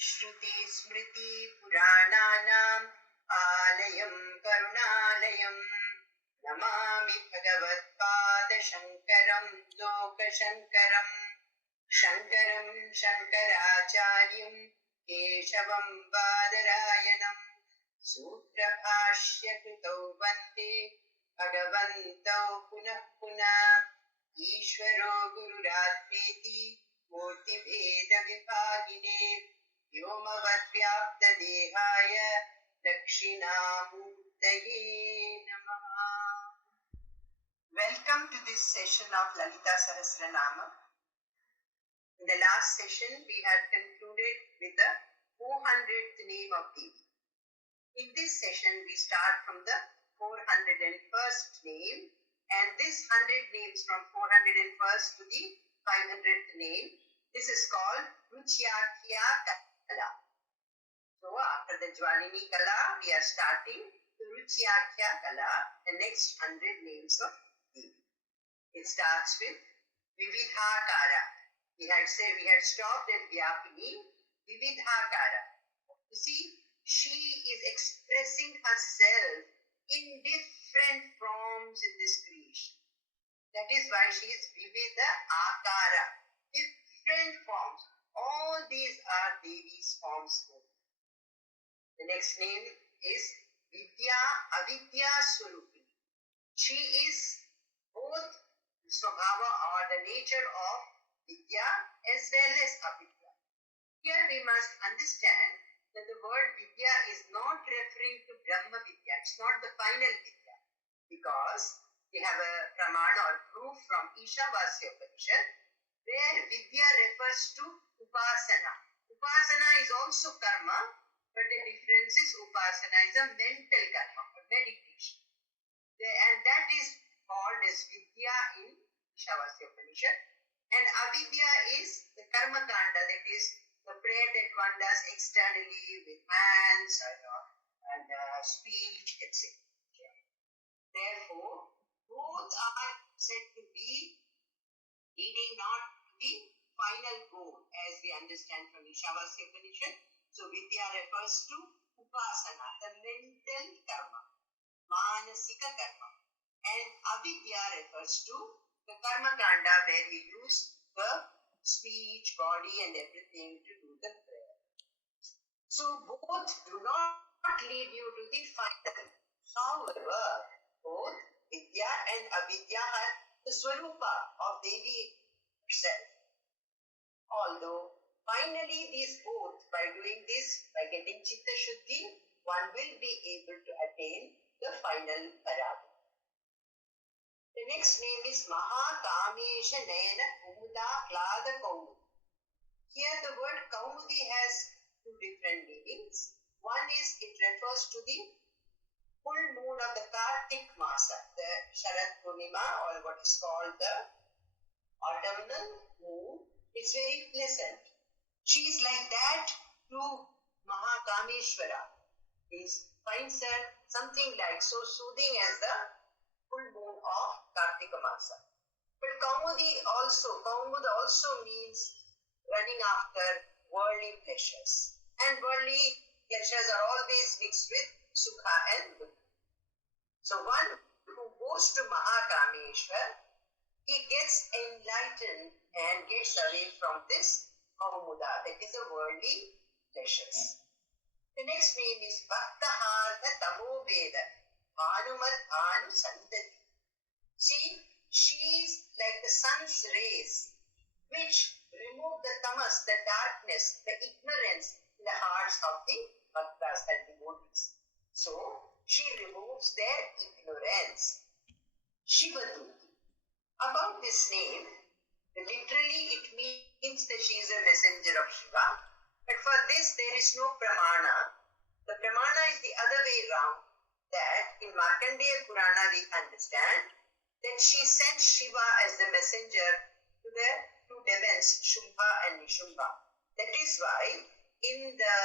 Shruti Smriti Purananam Alayam Karunalayam Namami Bhagavat Pada Shankaram Loka Shankaram Shankaram Shankaracharyam Keshavam Badarayanam Sutra Bhashya Krutau Vande Bhagavantau Punah Punah Ishvaro Gururatmeti Murti Veda Vibhagine Vyomavat Vyapta Dehaya Dakshinamurtaye Namaha. Welcome to this session of Lalita Sahasranamam. In the last session, we had concluded with the 400th name of Devi. In this session, we start from the 401st name, and this 100 names from 401st to the 500th name, this is called Ruchyakhya Kala. So, after the Jwalini Kala, we are starting the Ruchyakhya Kala, the next 100 names of Devi. It starts with Vividhakara. We had stopped at Vyapini, Vividhakara. You see, she is expressing herself in different forms in this creation. That is why she is Vividha Akara, different forms. All these are Devi's forms. The next name is Vidya, Avidya, Swaroopini. She is both the Swabhava or the nature of Vidya as well as Avidya. Here we must understand that the word Vidya is not referring to Brahma Vidya. It's not the final Vidya, because we have a pramana or proof from Ishavasya Upanishad where Vidya refers to Upasana. Upasana is also karma, but the difference is Upasana is a mental karma or meditation. And that is called as Vidya in Ishavasya Upanishad. And Avidya is the karma kanda, that is the prayer that one does externally with hands and speech, etc. Therefore, both are said to be leading not to the final goal, as we understand from Ishavasya Upanishad. So, Vidya refers to Upasana, the mental karma, Manasika karma. And Avidya refers to the karma kanda, where you use the speech, body and everything to do the prayer. So, both do not lead you to the final. However, both Vidya and Avidya have the Swaroopa of Devi herself. Although, finally these both, by doing this, by getting Chitta Shuddhi, one will be able to attain the final Parameswari. The next name is Mahakamesha Nayana Kumuda Klada Kaumudi. Here the word Kaumudi has two different meanings. One is it refers to the full moon of the Kartik Masa, the Sharat Purnima, or what is called the autumnal moon. It's very pleasant. She is like that to Mahakameshwara. He finds her something like so soothing as the full moon of Kartika Masa. But Kaumud also means running after worldly pleasures. And worldly pleasures are always mixed with Sukha and Dukkha. So one who goes to Mahakameshwar, he gets enlightened and gets away from this Kaumuda, that is the worldly pleasures. The next name is Bhaktahardha Tamo Veda Bhanumat Bhanu Santati. See, she is like the sun's rays which remove the tamas, the darkness, the ignorance in the hearts of the bhaktas and devotees. So, she removes their ignorance. Shivaduti. About this name, literally it means that she is a messenger of Shiva. But for this there is no pramana. The pramana is the other way round. That in Markandeya Purana we understand that she sent Shiva as the messenger to the two demons, Shumbha and Nishumba. That is why in the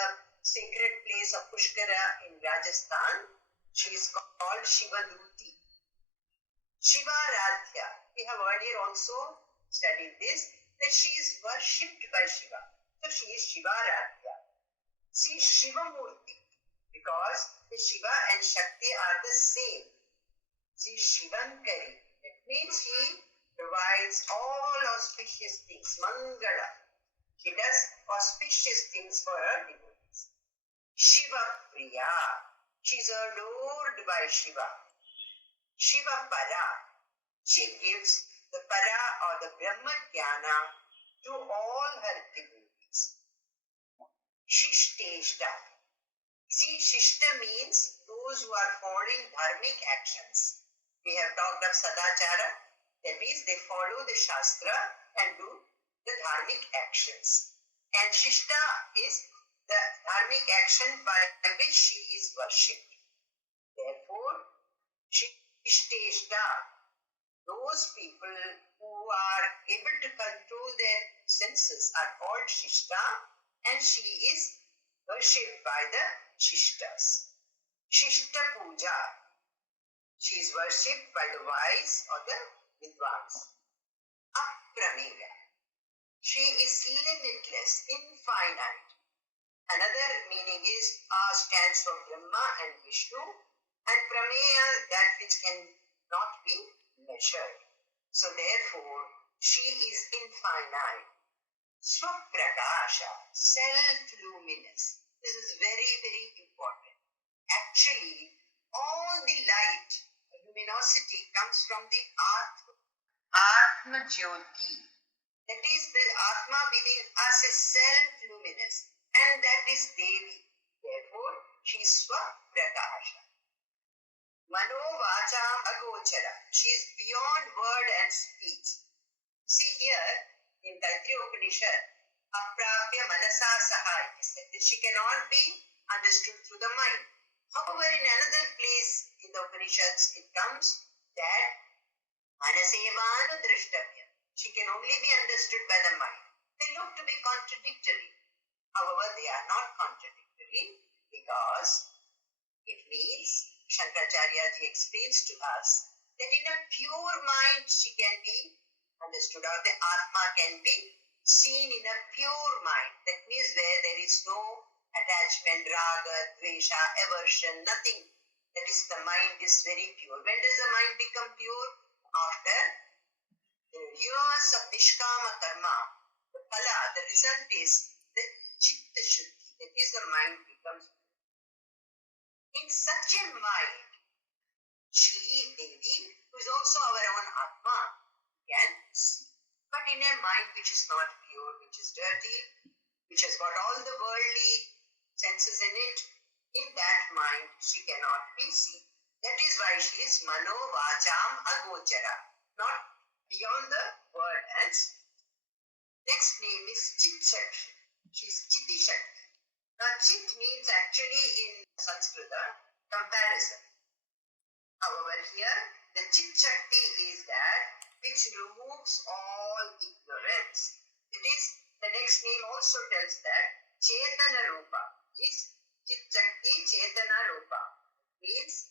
sacred place of Pushkara in Rajasthan, she is called Shivaduti. Shivaradhya. We have earlier also studied this, that she is worshipped by Shiva. So she is Shivaradhya. See Shivamurti, because the Shiva and Shakti are the same. See Shivankari, that means he provides all auspicious things, Mangala. He does auspicious things for her devotees. Shiva Priya, she is adored by Shiva. Shiva Para, she gives the Para or the Brahma Jnana to all her devotees. Shishteshta. See, Shishta means those who are following dharmic actions. We have talked of Sadachara, that means they follow the Shastra and do the dharmic actions. And Shishta is the dharmic action by which she is worshipped. Therefore, Shishteshta, those people who are able to control their senses are called Shishta, and she is worshipped by the Shishtas. Shishta Puja, she is worshipped by the wise or the Vidwans. Apramega, she is limitless, infinite. Another meaning is A stands for Brahma and Vishnu, and Prameya, that which cannot be measured. So therefore, she is infinite. Swaprakasha, self-luminous. This is very, very important. Actually, all the light, luminosity comes from the Atma Jyoti. That is, the Atma within us is self-luminous, and that is Devi. Therefore, she is Swaprakasha. Mano Vacham Agochara. She is beyond word and speech. See here, in Taittiriya Upanishad, Aprapya Manasa Saha, it is said that she cannot be understood through the mind. However, in another place in the Upanishads, it comes that Manasevanu Drashtabhya. She can only be understood by the mind. They look to be contradictory. However, they are not contradictory because it means, Shankaracharya ji explains to us, that in a pure mind she can be understood, or the Atma can be seen in a pure mind. That means where there is no attachment, raga, dvesha, aversion, nothing. That is, the mind is very pure. When does the mind become pure? After years of nishkama karma, the phala, the result is the chitta shuddhi. That is, the mind becomes pure. In such a mind, she, Devi, who is also our own Atma, can see. But in a mind which is not pure, which is dirty, which has got all the worldly senses in it, in that mind she cannot be seen. That is why she is Mano Vacham Agochara, not beyond the word and speech. Next name is Chit Shakti. She is Chiti Shakti. Now, Chit means actually in Sanskrit comparison. However, here the Chit Shakti is that which removes all ignorance. It is, the next name also tells that Chetana Rupa is Chit Shakti Chetana Rupa. Means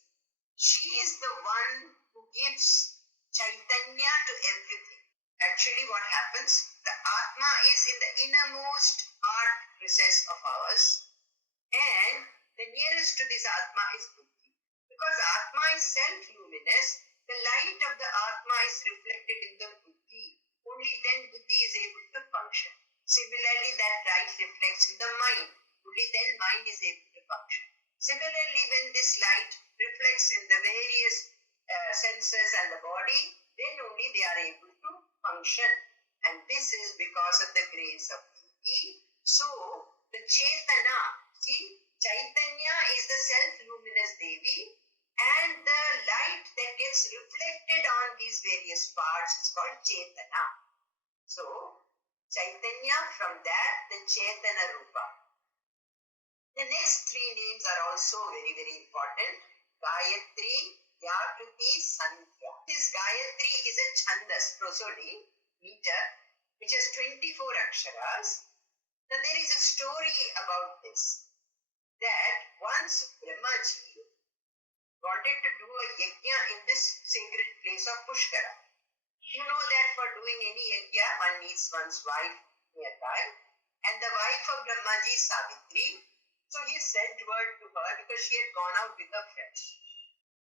she is the one who gives Chaitanya to everything. Actually, what happens? The Atma is in the innermost heart recess of ours, and the nearest to this Atma is Buddhi. Because Atma is self-luminous, the light of the Atma is reflected in the Buddhi. Only then Buddhi is able to function. Similarly, that light reflects in the mind. Only then mind is able to function. Similarly, when this light reflects in the various senses and the body, then only they are able to function. And this is because of the grace of Devi. So, the Chetana, see, Chaitanya is the self-luminous Devi, and the light that gets reflected on these various parts is called Chetana. So, Chaitanya, from that, the Chetana Rupa. The next three names are also very, very important. Gayatri, Yakriti, Sandhya. This Gayatri is a Chandas, prosody, meter, which has 24 aksharas. Now, there is a story about this, that once Brahmaji wanted to do a yajna in this sacred place of Pushkara. You know that for doing any yajna, one needs one's wife nearby. And the wife of Brahmaji, Savitri, Sadhvi sent word to her because she had gone out with her friends.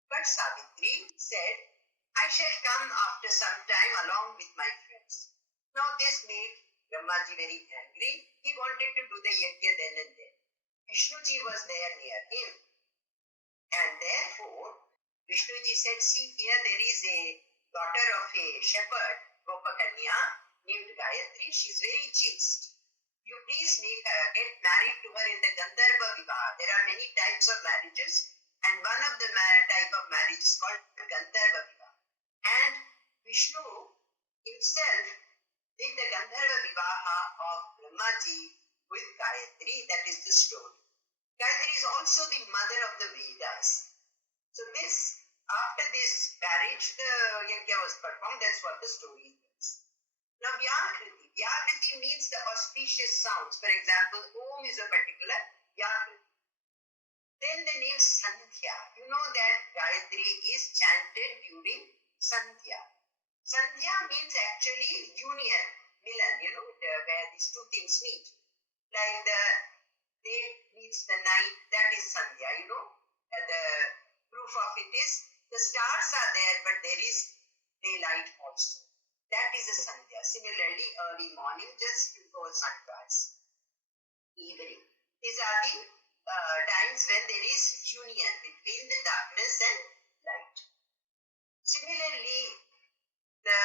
But Savitri said, I shall come after some time along with my friends. Now this made Brahmaji very angry. He wanted to do the yajna then and there. Vishnuji was there near him. And therefore, Vishnuji said, see here there is a daughter of a shepherd, Gopakanya, named Gayatri. She is very chaste. You please make her, get married to her in the Gandharva Vivaha. There are many types of marriages, and one of the type of marriage is called Gandharva Vivaha. And Vishnu himself did the Gandharva Vivaha of Brahmaji with Gayatri. That is the story. Gayatri is also the mother of the Vedas. So after this marriage, the yajna was performed. That's what the story is. Now Vyakriti. Vyakriti means the auspicious sounds. For example, Om is a particular Vyakriti. Then the name Sandhya. You know that Gayatri is chanted during Sandhya. Sandhya means actually union, milan, where these two things meet. Like the day meets the night, that is Sandhya, The proof of it is, the stars are there, but there is daylight also. That is a Sandhya. Similarly, early morning, just before sunrise. Evening. These are the times when there is union between the darkness and light. Similarly, the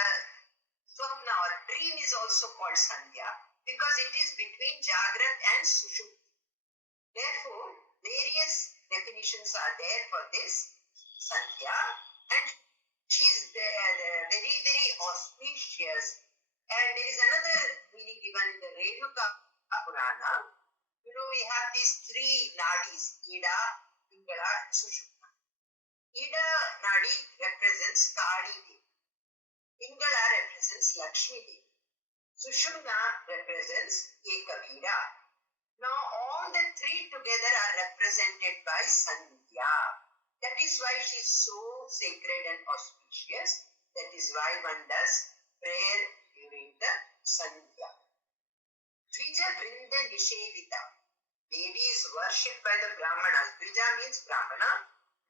Swapna or dream is also called Sandhya because it is between Jagrat and Sushupti. Therefore, various definitions are there for this Sandhya, and she is very, very auspicious. And there is another meaning given in the Renuka Purana. We have these three nadis, Ida, Pingala, and Sushupta. Ida nadi represents Kali Devi. Pingala represents Lakshmi Devi. Sushumna represents Ekavira. Now all the three together are represented by Sandhya. That is why she is so sacred and auspicious. That is why one does prayer during the Sandhya. Dvija Vrinda Nishevita. Devi is worshipped by the Brahmanas. Dvija means Brahmana.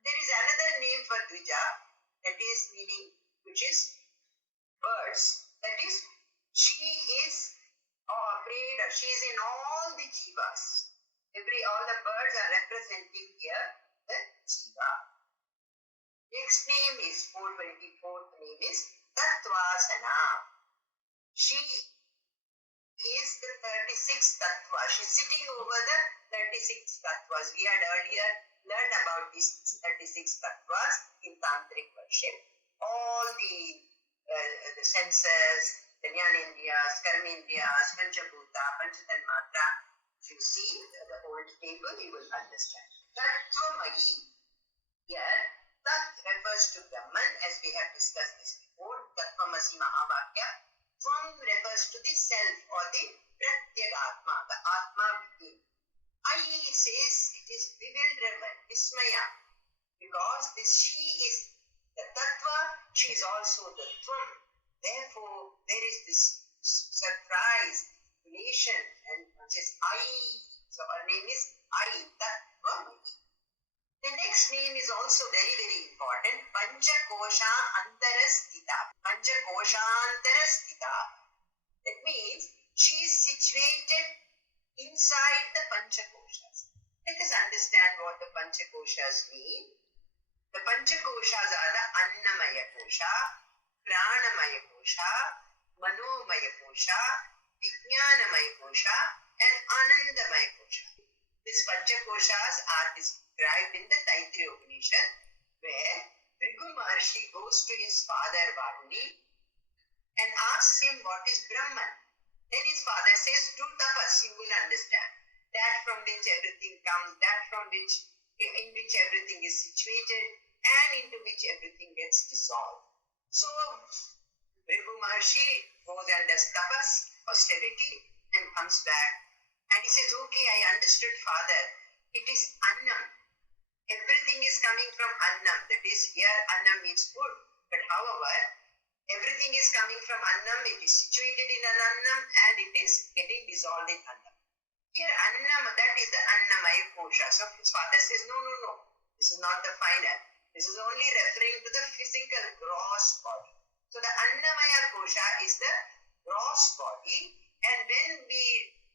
There is another name for Dvija, that is meaning, which is birds. That is, she is prayed, she is in all the jivas. All the birds are representing here the jiva. Next name is 424th name is Tattvasana. She is the 36th tattva. She is sitting over the 36 tattvas. We had earlier learned about these 36 tattvas in tantric worship. All the senses, the jnanendriyas, karmendriyas, panchabhuta, panchatanmatra. If you see the old table, you will understand. Tattvamayi. Here, Tat refers to Brahman, as we have discussed this before. Tattvamasi Mahavakya. Tvam refers to the self or the Pratyagatma, the Atma within. I says it is bewilderment, Vismaya, because this she is the Tattva, she is also the Tvam. Therefore, there is this surprise, relation, and one says I. So her name is I, Tattvamayi. The next name is also very, very important. Panchakoshantarasthitha. Panchakoshantarasthitha. That means she is situated inside the Panchakoshas. Let us understand what the Panchakoshas mean. The Panchakoshas are the Annamaya Kosha, Pranamaya Kosha, Manomaya Kosha, Vijnanamaya Kosha, and Anandamaya Kosha. These Panchakoshas are described in the Taittiriya Upanishad, where Bhrigu Maharshi goes to his father Varuni and asks him what is Brahman. Then his father says, do tapas, you will understand. That from which everything comes, that from which, in which everything is situated, and into which everything gets dissolved. So, Bhrigu Maharshi goes and does tapas, austerity, and comes back. And he says, okay, I understood, father. It is annam. Everything is coming from annam. That is, here annam means food. But however, everything is coming from annam. It is situated in an annam and it is getting dissolved in annam. Here, that is the Annamaya kosha. So his father says, no, no, no. This is not the final. This is only referring to the physical gross body. So the Annamaya kosha is the gross body. And when we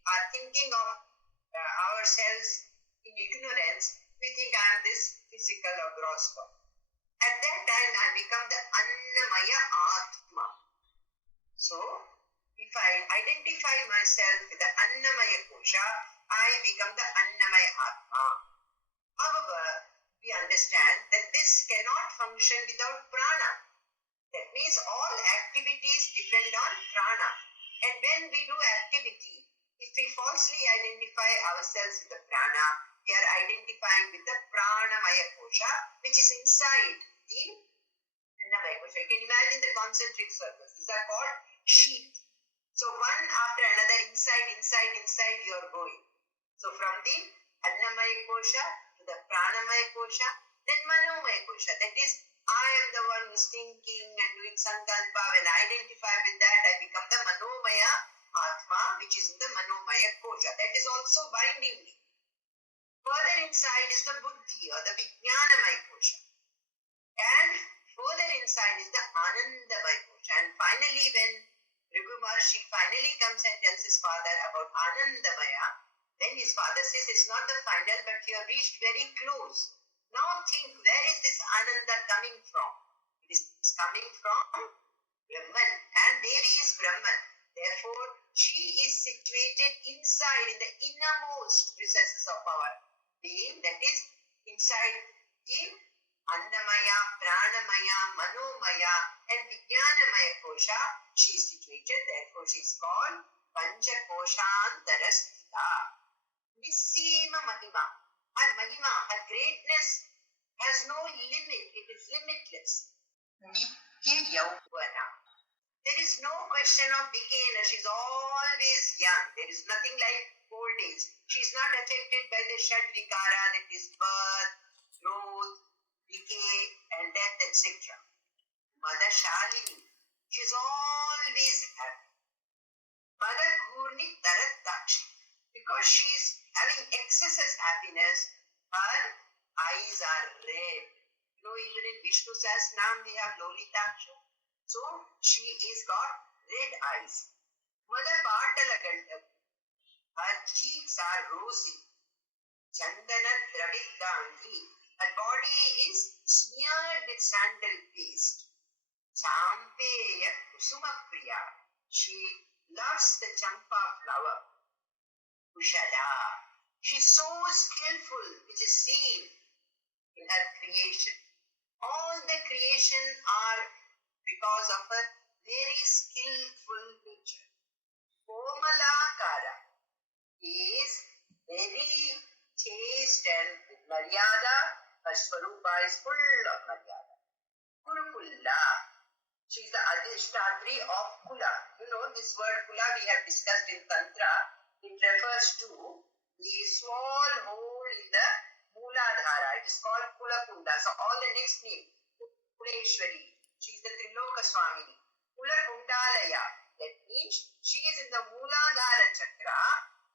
are thinking of ourselves in ignorance, we think I am this physical or gross body. At that time, I become the Annamaya Atma. So, if I identify myself with the Annamaya kosha, I become the Annamaya Atma. However, we understand that this cannot function without prana. That means all activities depend on prana. And when we do activity, if we falsely identify ourselves with the prana, we are identifying with the pranamaya kosha, which is inside the Annamaya kosha. You can imagine the concentric circles. These are called sheaths. So one after another, inside you are going. So from the Annamaya kosha to the pranamaya kosha, then manomaya kosha. That is, I am the one who is thinking and doing sankalpa. When I identify with that, I become the manomaya atma, which is in the manomaya kosha. That is also binding me. Further inside is the buddhi or the vijnanamaya kosha. And further inside is the anandamaya kosha. And finally, when Raghu Maharshi finally comes and tells his father about Anandamaya, then his father says it's not the final, but you have reached very close. Now think, where is this Ananda coming from? It is coming from Brahman, and Devi is Brahman. Therefore, she is situated inside, in the innermost recesses of our being, that is inside the Annamaya, Pranamaya, Manomaya, and Vijnanamaya kosha. She is situated, therefore she is called Panchakoshantarasthitha. Nisima Mahima. Her Mahima, her greatness has no limit, it is limitless. Nitya Yauvana. There is no question of decay in her. She is always young. There is nothing like old age. She is not affected by the Shad Vikara, that is birth, growth, decay, and death, etc. Mother Shalini. She is always happy. Mother Gurni Tarattakshi. Because she is having excessive happiness, her eyes are red. You know, even in Vishnu Sahasranamam we have Lalita. So she is got red eyes. Mother Patalaganda. Her cheeks are rosy. Chandana Dravidangi. Her body is smeared with sandal paste. Champeya Kusumapriya. She loves the champa flower. Kushala. She is so skillful, which is seen in her creation. All the creation are because of her very skillful nature. Komalakara is very chaste and with Maryada. Her Swaroopa is full of Maryada. Kurukulla. She is the Adhishtatri of Kula. You know, this word Kula we have discussed in Tantra. It refers to the small hole in the Mooladhara. It is called Kula Kunda. So all the next name, Kuleshwari. She is the Triloka Swamini. Kula Kundalaya. That means she is in the Mooladhara Chakra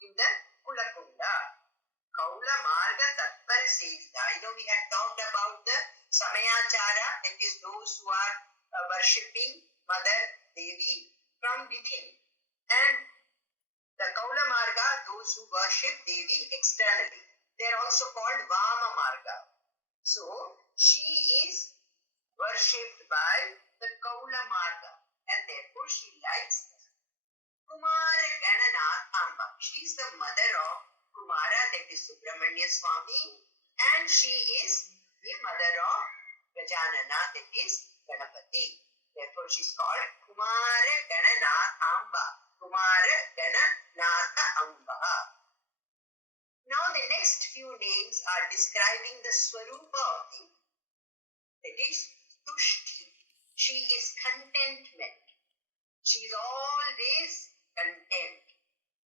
in the Kula Kunda. Kaula Marga Tatpara Sevita. You know, we had talked about the Samayachara, that is those who are worshipping Mother Devi from within. And the Kaula Marga, those who worship Devi externally. They are also called Vama Marga. So, she is worshipped by the Kaula Marga, and therefore she likes them. Kumara Gananath Amba. She is the mother of Kumara, that is Subramanya Swami, and she is the mother of Gajanana, that is Ganapati. Therefore she is called Kumara Gananath Amba. Kumara Gananatha Amba. Now the next few names are describing the Swaroopa of Devi. That is Tushti. She is contentment. She is always content.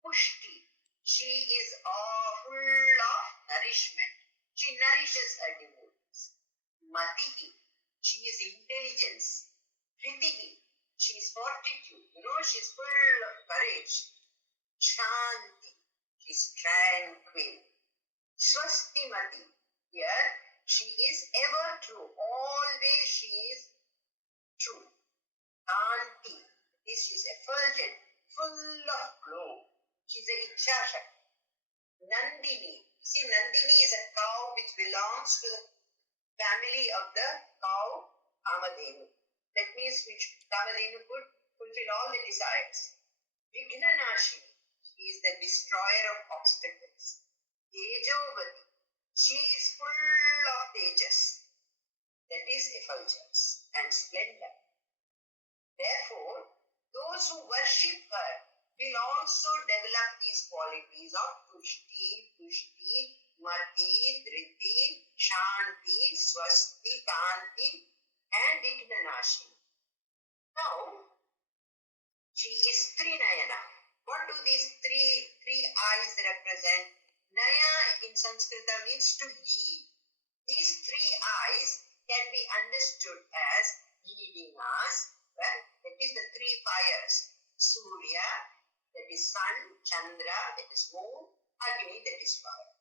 Pushti. She is full of nourishment. She nourishes her devotees. Matihi. She is intelligence. Pritihi. She is fortitude. You know, she is full of courage. Shanti. is tranquil. Swastimati, here she is ever true, always she is true. Kanti, this is effulgent, full of glow. She's a Ichha Shakti. Nandini, see Nandini is a cow which belongs to the family of the cow Kamadhenu. That means which Kamadhenu could fulfill all the desires. Vignanashini, she is the destroyer of obstacles. Tejovati, she is full of tejas, that is effulgence and splendor. Therefore, those who worship her will also develop these qualities of Tushti, Mati, Dhriti, Shanti, Swasti, Kanti and Vignanashini. Now, she is Trinayana. What do these three eyes represent? Naya in Sanskrit means to lead. These three eyes can be understood as leading us. Well, that is the three fires. Surya, that is sun, Chandra, that is moon, Agni, that is fire.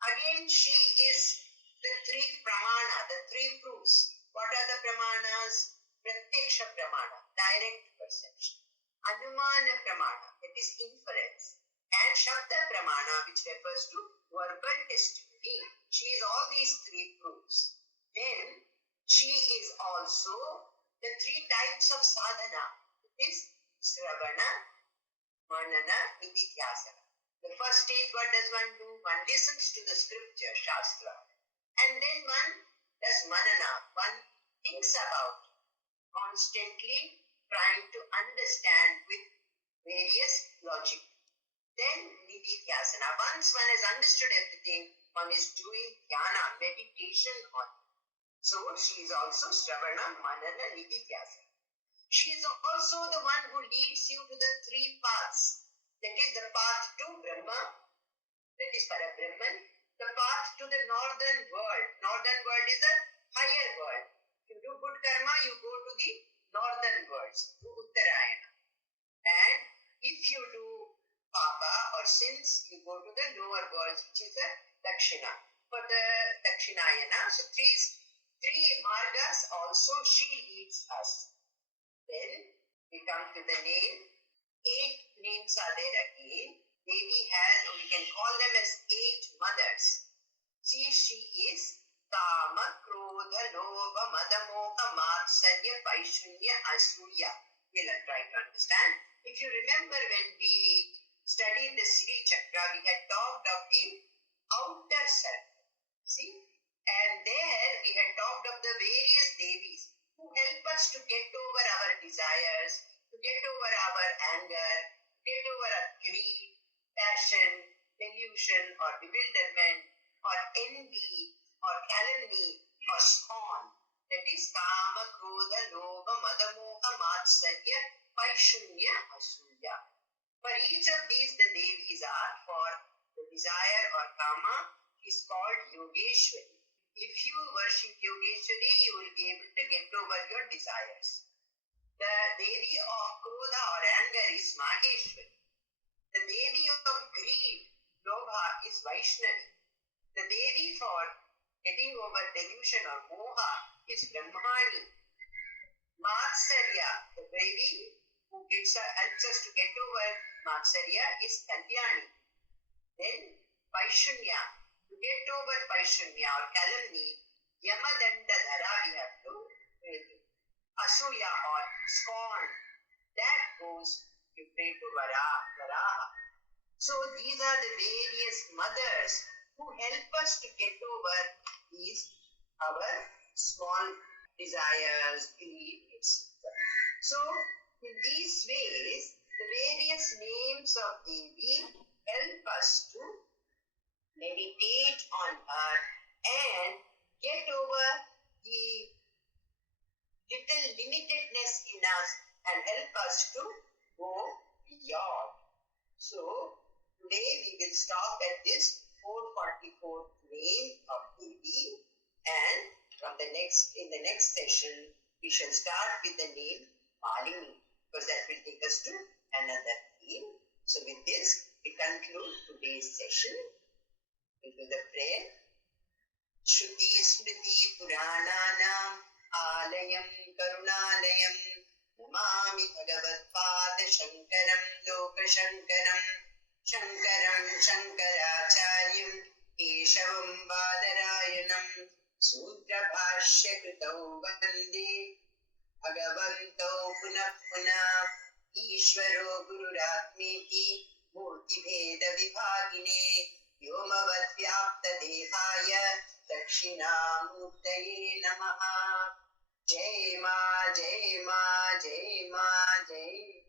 Again, she is the three pramana, the three proofs. What are the pramanas? Pratyaksha pramana, direct perception. Anumana pramana, that is inference. And Shabda pramana, which refers to verbal testimony. She is all these three proofs. Then, she is also the three types of sadhana. That is Sravana, Manana, Nididhyasana. The first stage, what does one do? One listens to the scripture, Shastra. And then one does Manana. One thinks about, constantly trying to understand with various logic. Then Nididhyasana. Once one has understood everything, one is doing dhyana, meditation on it. So she is also Sravana, Manana, Nididhyasana. She is also the one who leads you to the three paths. That is the path to Brahma, that is Parabrahman, the path to the northern world. Northern world is a higher world. If you do good karma, you go to the northern worlds, to Uttarayana. And if you do papa or sins, you go to the lower worlds, which is the Dakshina. For the Dakshinayana, so three margas also she leads us. Then we come to the name. 8 names are there again. Devi has, or we can call them as 8 mothers. See, she is Kama, Krodha, Lobha, Madamoha, Matsarya, Vaishunya, Asuya. We'll try to understand. If you remember when we studied the Sri Chakra, we had talked of the outer circle. See? And there we had talked of the various Devis who help us to get over our desires, to get over our anger, get over our greed, passion, delusion or bewilderment or envy or calumny or scorn. That is Kama, Krodha, Lobha, Madamoha, Matsarya, Vaishunya, Asuya. For each of these, the Devis are for the desire or Kama is called Yogeshwari. If you worship Yogeshwari, you will be able to get over your desires. The Devi of Krodha or anger is Maheshwari. The Devi of greed, Lobha, is Vaishnavi. The Devi for getting over delusion or Moha is Brahmani. Matsarya, the Devi who helps us to get over Matsarya is Kalyani. Then Vaishunya, to get over Vaishunya or calumny, Yamadanda Dhara we have to pray to. Asuya or scorn, that goes, you pray to Varaha. So these are the various mothers who help us to get over these, our small desires, greed, etc. So in these ways, the various names of Devi help us to meditate on her and get over the little limitedness in us and help us to go beyond. So today we will stop at this 444th name of Devi, and in the next session we shall start with the name Malini, because that will take us to another theme. So with this, we conclude today's session. Into the prayer. Shruti Smriti Purananam Alayam Karunalayam Namami Bhagavad Pada Shankaram Loka Shankaram Shankaram Shankaracharyam Keshavam Badarayanam Sutra Bhashya Kritau Vande Bhagavantau Punah Punah Ishvaro Gururatmeti Murti Bheda Vibhagine Vyomavatyaptadehaya Dakshinamurtaye Namaha. Jai Ma, Jai Ma, Jai Ma, Jai